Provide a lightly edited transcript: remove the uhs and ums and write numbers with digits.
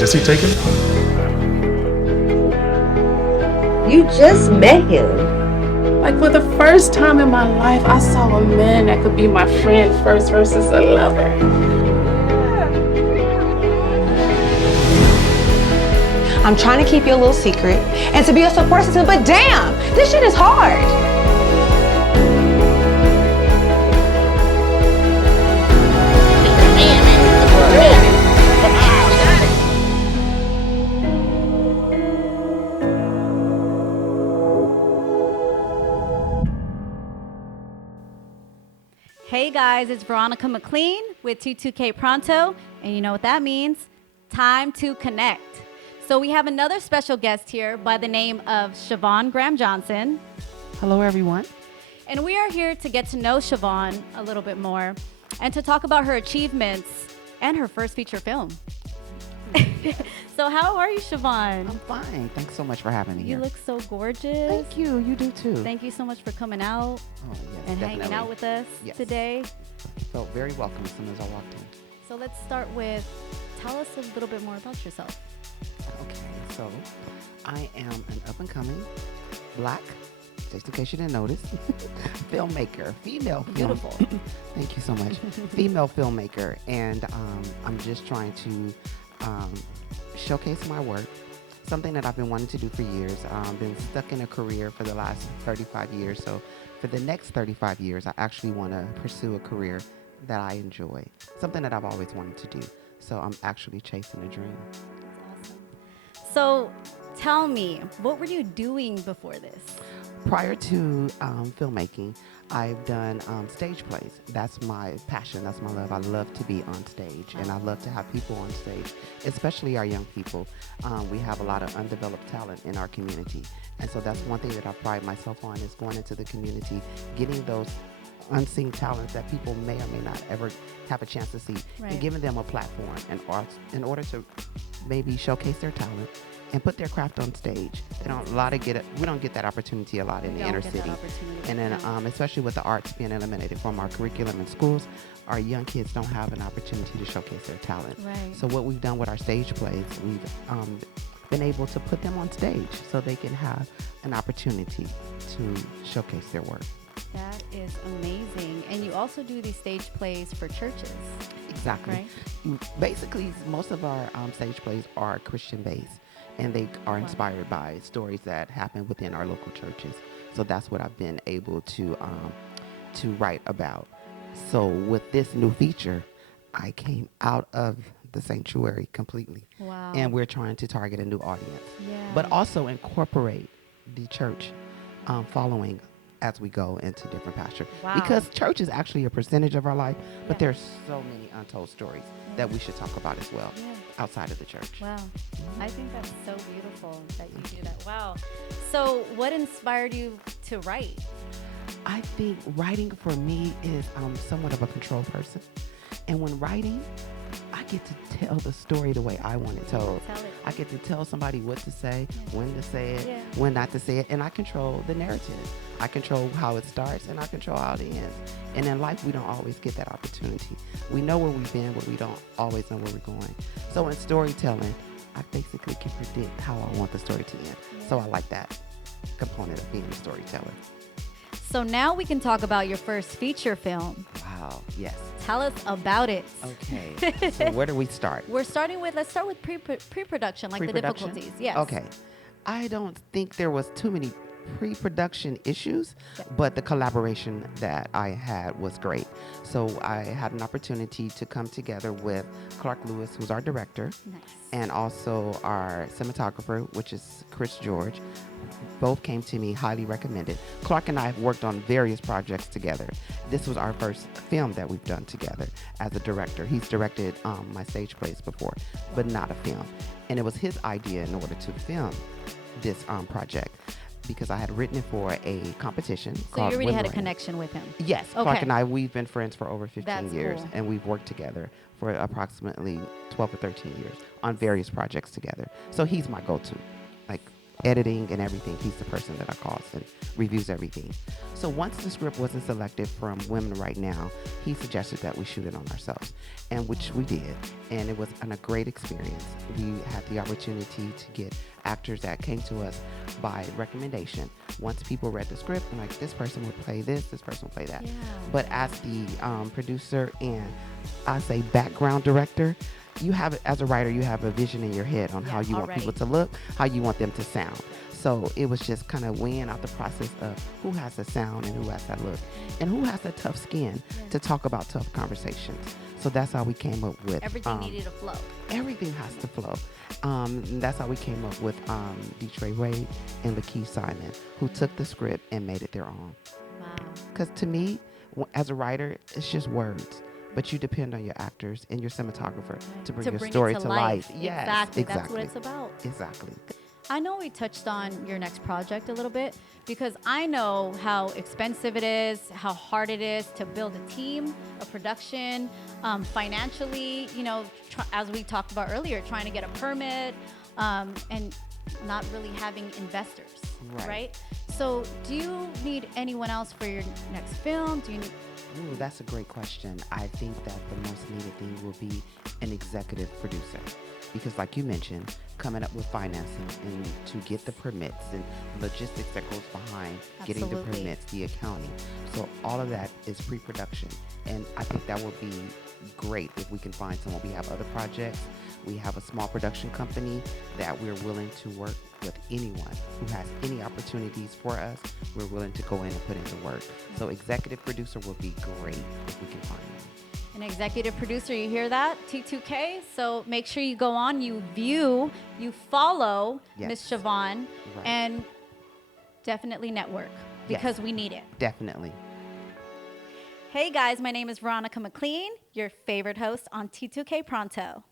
Is your seat taken? You just met him. Like, for the first time in my life, I saw a man that could be my friend first versus a lover. I'm trying to keep you a little secret and to be a support system, but damn, this shit is hard. Hey guys, it's Veronica McLean with T2k Pronto, and you know what that means? Time to connect. So we have another special guest here by the name of Chavvone Graham Johnson. Hello, everyone. And we are here to get to know Chavvone a little bit more and to talk about her achievements and her first feature film. So how are you, Chavvone? I'm fine. Thanks so much for having me here. You look so gorgeous. Thank you. You do too. Thank you so much for coming out and hanging out with us today. Felt very welcome as soon as I walked in. So let's start with, tell us a little bit more about yourself. Okay, so I am an up-and-coming Black, just in case you didn't notice, filmmaker, female. Beautiful. Thank you so much. Female filmmaker, and I'm just trying to showcase my work, something that I've been wanting to do for years. I've been stuck in a career for the last 35 years, so for the next 35 years, I actually want to pursue a career that I enjoy, something that I've always wanted to do. So I'm actually chasing a dream. That's awesome. So tell me, what were you doing before this? Prior to filmmaking, I've done stage plays. That's my passion. That's my love. I love to be on stage, and I love to have people on stage, especially our young people. We have a lot of undeveloped talent in our community, and so that's one thing that I pride myself on, is going into the community, getting those unseen talents that people may or may not ever have a chance to see, and giving them a platform and arts in order to maybe showcase their talent and put their craft on stage. We don't get that opportunity a lot in the inner city. And then especially with the arts being eliminated from our curriculum in schools, our young kids don't have an opportunity to showcase their talent. Right. So what we've done with our stage plays, we've been able to put them on stage so they can have an opportunity to showcase their work. That is amazing. And you also do these stage plays for churches. Exactly. Right? Basically, most of our stage plays are Christian-based, and they are inspired by stories that happen within our local churches. So that's what I've been able to write about. So with this new feature, I came out of the sanctuary completely. Wow. And we're trying to target a new audience, Yeah. but also incorporate the church following as we go into different pastures. Wow. Because church is actually a percentage of our life, but there's so many untold stories that we should talk about as well outside of the church. Wow. I think that's so beautiful that you do that. Wow. So what inspired you to write? I think writing for me is somewhat of a control person. And when writing, I get to tell the story the way I want it told. I get to tell somebody what to say, when to say it, when not to say it, and I control the narrative. I control how it starts, and I control how it ends. And in life, we don't always get that opportunity. We know where we've been, but we don't always know where we're going. So in storytelling, I basically can predict how I want the story to end. So I like that component of being a storyteller. So now we can talk about your first feature film. Wow, yes. Tell us about it. Okay, so where do we start? Let's start with pre-production, like the difficulties. Yes. Okay. I don't think there was too many pre-production issues, but the collaboration that I had was great. So I had an opportunity to come together with Clark Lewis, who's our director, and also our cinematographer, which is Chris George. Both came to me, highly recommended. Clark and I have worked on various projects together. This was our first film that we've done together as a director. He's directed my stage plays before, but not a film. And it was his idea in order to film this project, because I had written it for a competition. So you already had a connection with him? Yes. Okay. Clark and I, we've been friends for over 15 That's years, cool. and we've worked together for approximately 12 or 13 years on various projects together. So he's my go-to, like editing and everything. He's the person that I call and reviews everything. So once the script wasn't selected from Women Right Now, he suggested that we shoot it on ourselves, and which we did. And it was a great experience. We had the opportunity to get actors that came to us by recommendation. Once people read the script, and like, this person would play this person would play that. Yeah. But as the producer and I say background director, you have, as a writer, you have a vision in your head on how you want people to look, how you want them to sound. So it was just kind of weighing out the process of who has the sound and who has that look and who has the tough skin to talk about tough conversations. So that's how we came up with Everything needed to flow. Everything has to flow. That's how we came up with Detroit Wade and Lakeith Simon, who took the script and made it their own. Wow. Because to me, as a writer, it's just words. But you depend on your actors and your cinematographer to bring your story to life. Yes, exactly. That's what it's about. Exactly. I know we touched on your next project a little bit because I know how expensive it is, how hard it is to build a team, a production, financially, you know, as we talked about earlier, trying to get a permit and not really having investors, right? So do you need anyone else for your next film? Do you need... Ooh, that's a great question. I think that the most needed thing will be an executive producer. Because like you mentioned, coming up with financing and to get the permits and logistics that goes behind getting the permits, the accounting. So all of that is pre-production. And I think that would be great if we can find someone. We have other projects. We have a small production company that we're willing to work with anyone who has any opportunities for us. We're willing to go in and put in the work. So executive producer would be great if we can find one. An executive producer, you hear that? T2k. So make sure you go on, you view, you follow Miss Chavvone, and definitely network because we need it. Definitely. Hey guys, my name is Veronica McLean, your favorite host on T2k Pronto.